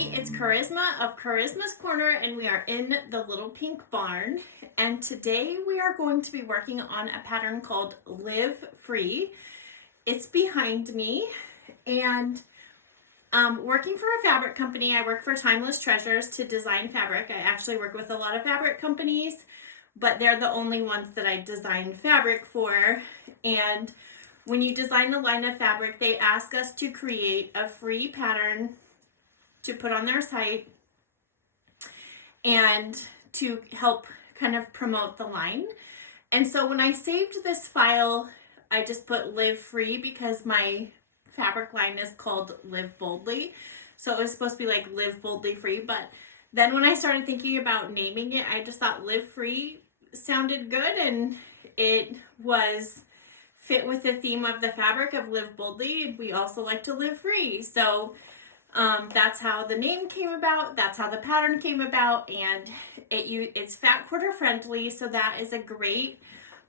everybody, it's Charisma of Charisma's Corner, and we are in the Little Pink Barn. And today we are going to be working on a pattern called Live Free. It's behind me, and working for a fabric company. I work for Timeless Treasures to design fabric. I actually work with a lot of fabric companies, but they're the only ones that I design fabric for. And when you design a line of fabric, they ask us to create a free pattern to put on their site and to help kind of promote the line. And so when I saved this file, I just put Live Free because my fabric line is called Live Boldly. So it was supposed to be like Live Boldly Free. But then when I started thinking about naming it, I just thought Live Free sounded good, and it was fit with the theme of the fabric of Live Boldly. We also like to live free. So that's how the name came about. That's how the pattern came about, and it's fat quarter friendly, so that is a great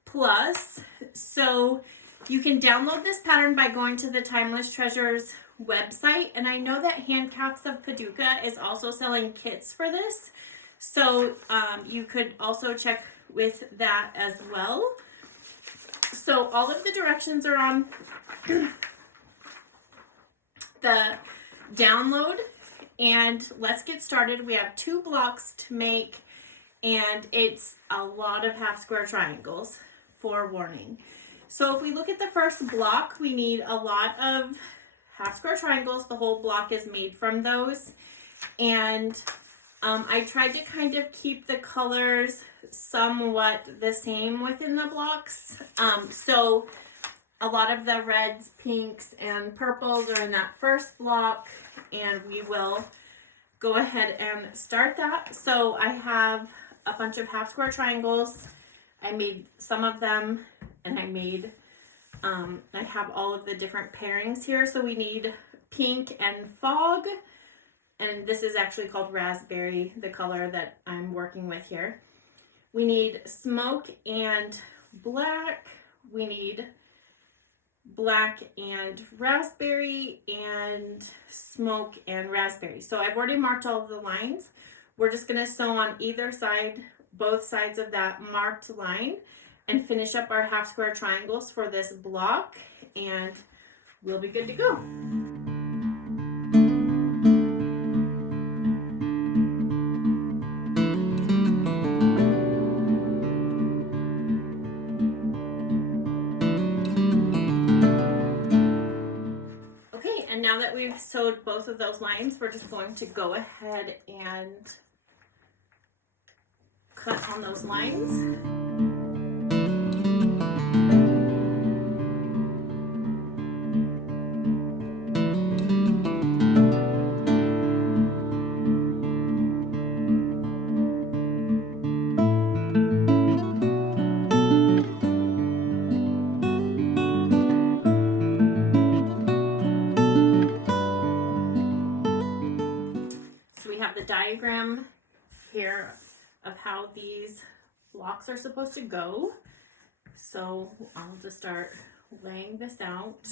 plus. So you can download this pattern by going to the Timeless Treasures website, and I know that Handcrafts of Paducah is also selling kits for this, so you could also check with that as well. So all of the directions are on the download, and let's get started. We have 2 blocks to make, and it's a lot of half square triangles, forewarning. So if we look at the first block, we need a lot of half square triangles. The whole block is made from those, and I tried to kind of keep the colors somewhat the same within the blocks. So a lot of the reds, pinks, and purples are in that first block, and we will go ahead and start that. So I have a bunch of half square triangles. I made some of them, and I have all of the different pairings here. So we need pink and fog, and this is actually called raspberry, the color that I'm working with here. We need smoke and black. We need black and raspberry, and smoke and raspberry. So I've already marked all of the lines. We're just going to sew on either side, both sides of that marked line, and finish up our half square triangles for this block, and we'll be good to go. Now that we've sewed both of those lines, we're just going to go ahead and cut on those lines. The diagram here of how these blocks are supposed to go. So I'll just start laying this out.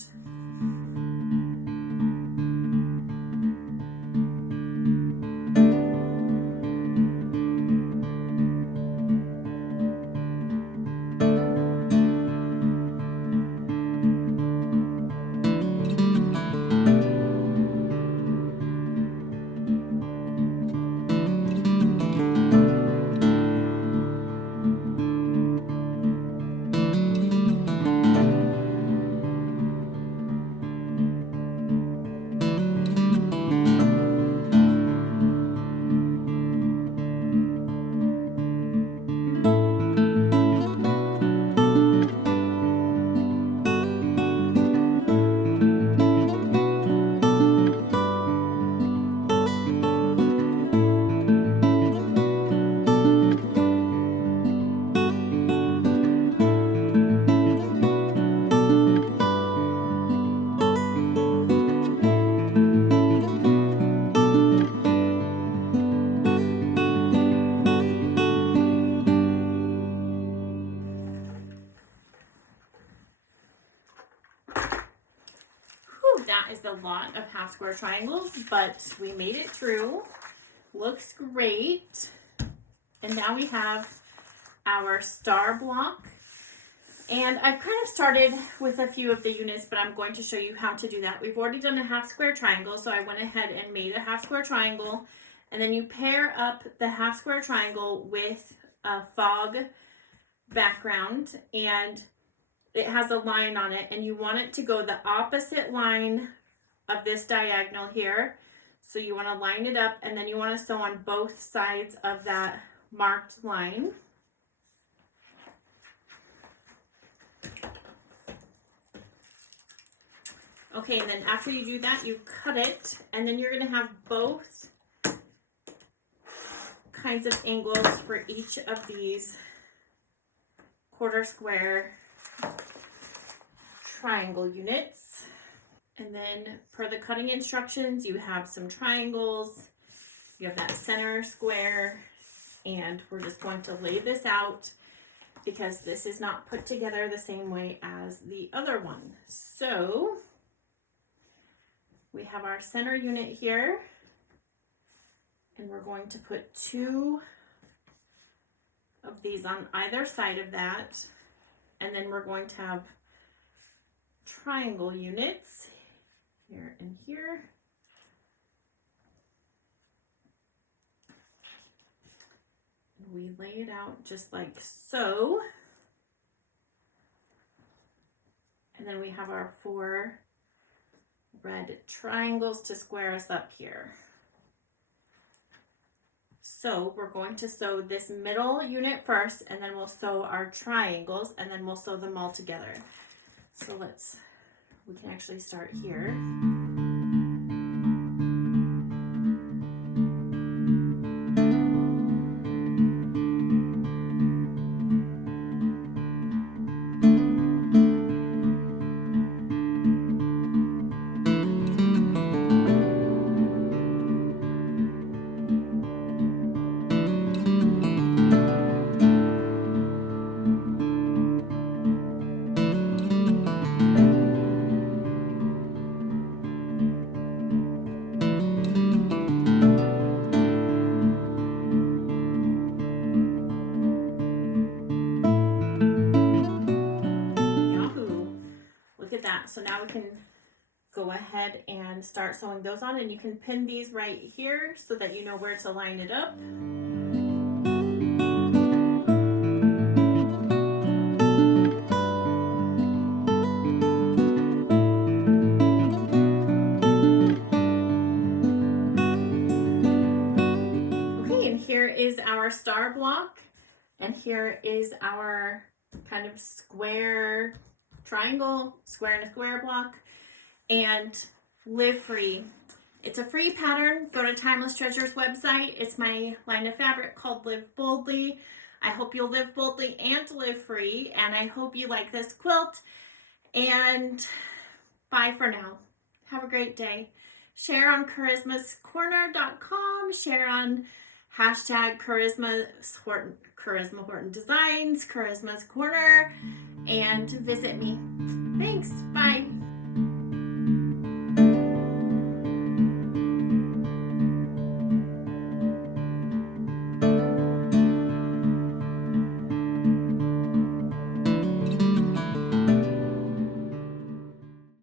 that is a lot of half square triangles, but we made it through. Looks great. And now we have our star block. And I've kind of started with a few of the units, but I'm going to show you how to do that. We've already done a half square triangle, so I went ahead and made a half square triangle. And then you pair up the half square triangle with a fog background, and it has a line on it, and you want it to go the opposite line of this diagonal here. So you want to line it up, and then you want to sew on both sides of that marked line. Okay, and then after you do that, you cut it, and then you're going to have both kinds of angles for each of these quarter square triangle units. And then per the cutting instructions, you have some triangles, you have that center square, and we're just going to lay this out because this is not put together the same way as the other one. So we have our center unit here, and we're going to put 2 of these on either side of that, and then we're going to have triangle units here and here. We lay it out just like so. And then we have our 4 red triangles to square us up here. So we're going to sew this middle unit first, and then we'll sew our triangles, and then we'll sew them all together. So we can actually start here. So now we can go ahead and start sewing those on, and you can pin these right here so that you know where to line it up. Okay, and here is our star block, and here is our kind of square triangle, square and a square block, and Live Free. It's a free pattern. Go to Timeless Treasures website. It's my line of fabric called Live Boldly. I hope you'll live boldly and live free, and I hope you like this quilt, and bye for now. Have a great day. Share on charismascorner.com, share on hashtag Charisma Horton Designs, Charisma's Corner, and visit me. Thanks. Bye.